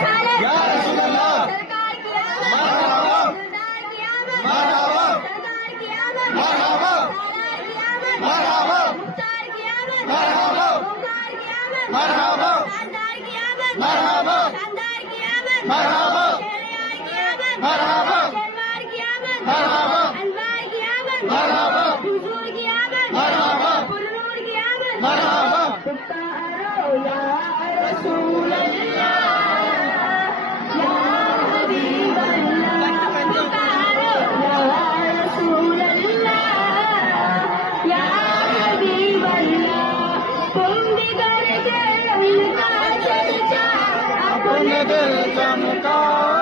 रिसालत या रसूल अल्लाह सरकार की आमद मरहबा सरदार की आमद मरहबा सरदार की आमद मरहबा सालार की आमद मरहबा मुख्तार की आमद मरहबा मुख्तार की आमद मरहबा शानदार की आमद मरहबा शानदार की आमद मरहबा शहरयार की आमद मरहबा शहरवार की आमद मरहबा अनवार की आमद मरहबा हुजूर की आमद मरहबा हुजूर की आमद मरहबा पुकारो या रसूल अल्लाह या हबीब अल्लाह पुकारो या रसूल अल्लाह या हबीब अल्लाह तुम भी करके उनका चर्चा अपने दिल चमकाओ